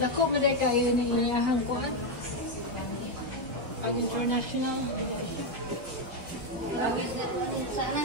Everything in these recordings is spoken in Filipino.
Dako ba dahil kayo na iyahang kuhan? Pag international. Sana.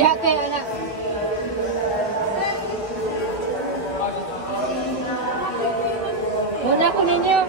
Ya, kaya anak. Muna ko ninyo.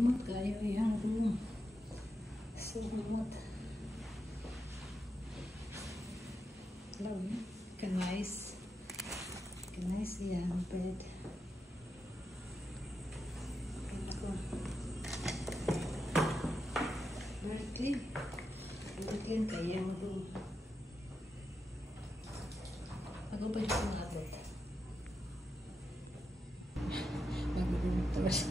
Humot kayo yung room. So humot. Love me. Kanais. Kanais yung bed. Ako. Very clean. Very clean kayo yung room. Ako pa dito ng abot. Mag-room tour sa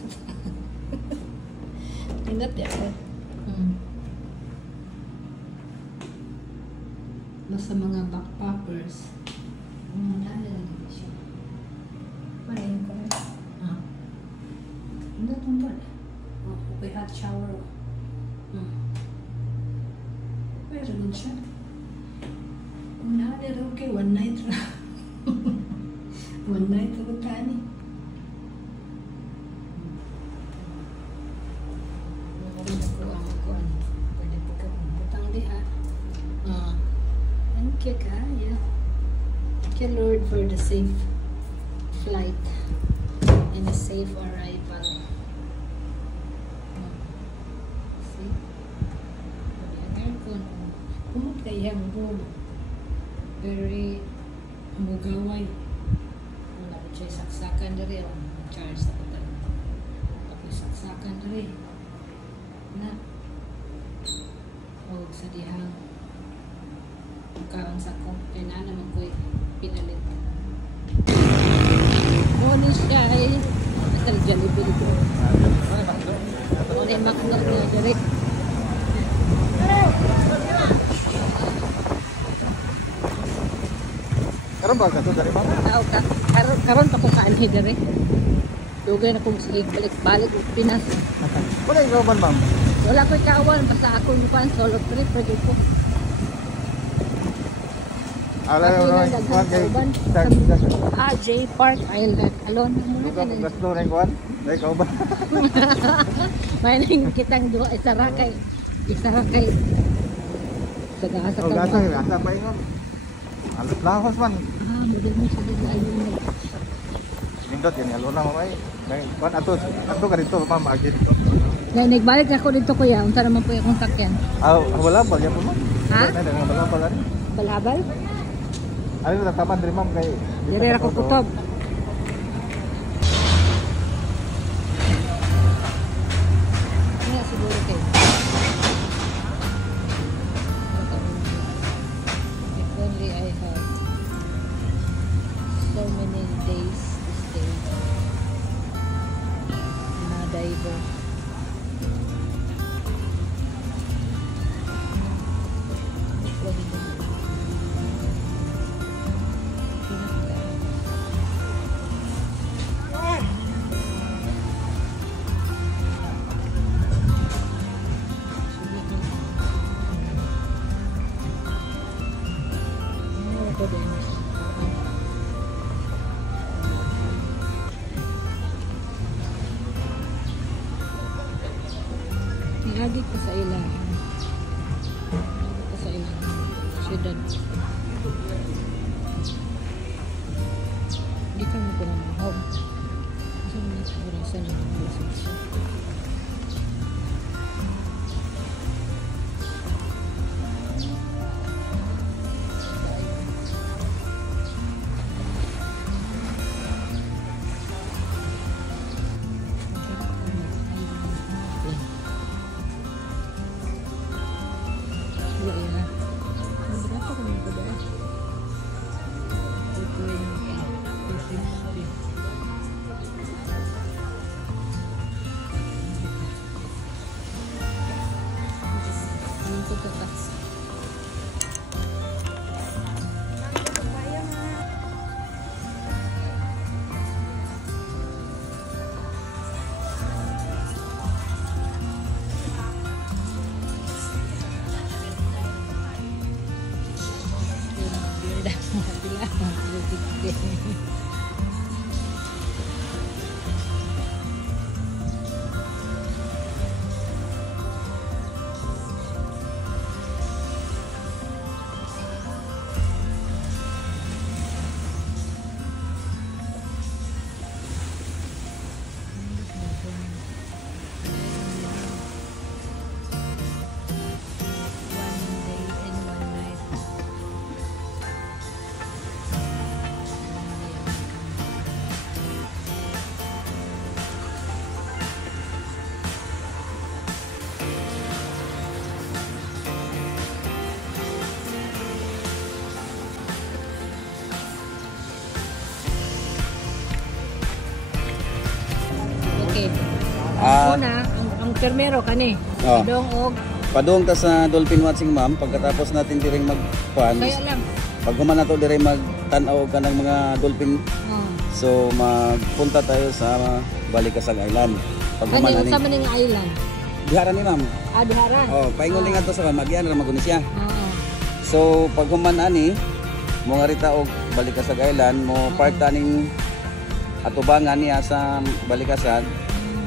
ingat ya kan? Nasa mga backpackers dali lang siya maling ko rin hindi tumbal okay hot shower pero good siya kung dali rin okay one night lang one night lang kani Thank you, Kaya. Thank you, Lord, for the safe flight and a safe arrival. See? Aircon. Kumot kaya ang room. Very mugaway. Wala ko siya saksakan dari. Charge sa kutan. Tapos saksakan dari. Na. O, sa dihang. Karang sako, kaya na naman ko'y pinalit. Ano siya eh. Masal Jollibee dito. Ano yung maknot niya diri. Karon ba ka to dari ba? Tao ka. Karon pa ko kaanhi diri. Dugay na kong sige balik-balik Pinas. Wala ikaw man ma'am. Wala ko'y kawan, basta ako mukhang solo trip, pwede ko. Alam mo Ako na, lang kuan kay nagkakauban. J Park Island. Alon mo Di na ka kanin. gusto rin kuan? Dahil ka ba? May nang kitang duha, isa rakay. Isa rakay. Sa gasa Oh, ka. gasa, gasa pa ingon. Alas lahos man. Ah, muli mo sa gasa ayun. Nindot yan, alo na mo ay. Kuan ato ka dito, ma'am, agi dito. Nagbalik ako dito kuya, unsa naman po yung sakyan? Ah, wala ba yan po mo? Ha? Wala ba rin? Balhabal? Ano na taman rin ma'am kay. Dire ako kutob. Nga siguro kayo. If only I have so many days to stay. Madaibo. Nagit ko sa ilang. Nagit ko sa ilang. Syudad. Hindi ka mo ko na mahal. Kasi may orasan na malasag siya. Wala yan. Berapa kami ko ba? 220. Ito ka tax. Okay. Una, ang permero kani. Oh. Padong og Padung ta sa dolphin watching ma'am, pagkatapos natin diring magkuan, kaya lang. pag human na to diring magtanaw ka ng mga dolphin, Oh. so magpunta tayo sa Balikasag Island. Pag human Ano ani, sa maning island? dihara ni ma'am. Ah, diharan. Oh, paingon ni ngadto sa magian ra maguni siya. Oo. So pag human ani, mo nga rita og Balikasag Island, mo park taning atubangan niya sa Balikasag.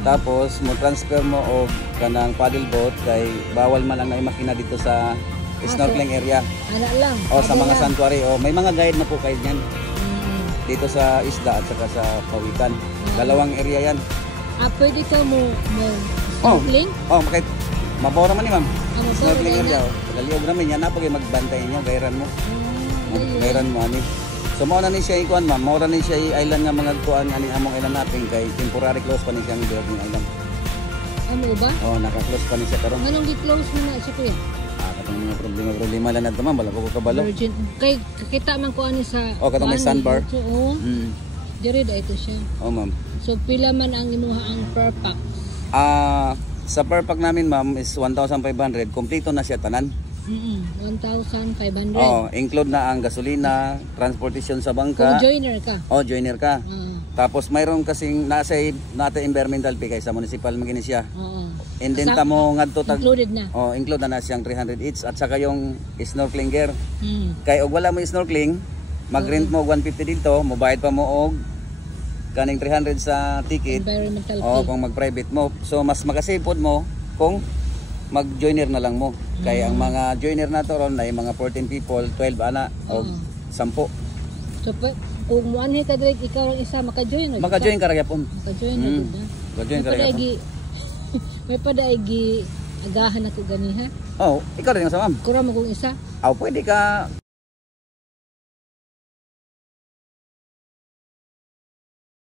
Tapos mo transfer mo og kanang paddle boat kay bawal man ang may makina dito sa snorkeling area Ana lang. o sa Ano mga lang. sanctuary o may mga guide na po kayo niyan Mm. dito sa isda at saka sa Pawikan. Dalawang area yan. Ah, pwede ka mo Oh. snorkeling? Oh, bakit mabora man ni ma'am. Ano po? Snorkeling area. Daliog naman yan na pag magbantay niyo gayran mo. Gayran mo ani. So mao na ni siya ikuan ma'am, mao na ni siya island nga mga kuan ani among island natin kay temporary close pa ni siya ang Virgin Island. Ano ba? Oh, naka-close pa ni siya karon. Anong di-close mo na siya kuya? Katong mga problema lang nato ma'am, bala ko kabalo. Virgin. Kay kakita man ko ani sa Oh, katong may sandbar. Oo. Dire da ito siya. Oh ma'am. So pila man ang imuha ang per pack? Sa per pack namin ma'am is 1,500. Kompleto na siya tanan. 1,500. Oh, include na ang gasolina, transportation sa Kung bangka. joiner ka. Oh, joiner ka. Oo. Tapos mayroon kasing nasa environmental fee kay sa municipal magini siya. Oo. And then tamo ngadto tag Included na. oh, include na siyang 300 each at saka yung snorkeling gear. Mm. Kay og wala mo snorkeling, mag-rent mo og 150 dito, mobayad pa mo og kaning 300 sa ticket. Environmental Oh, fee. kung mag-private mo. So mas makasave pod mo kung mag-joiner na lang mo. Kaya ang mga joiner na to ron ay mga 14 people, 12 ana o 10. So, kung muanhi ka direct ikaw ang isa maka-join na. Maka-join ka ra gyapon. Maka-join na gud na. Maka-join ka ra gyapon. May padaigi agahan ako ganiha. Oh, ikaw rin sa ma'am. Kura mo kung isa. Pwede ka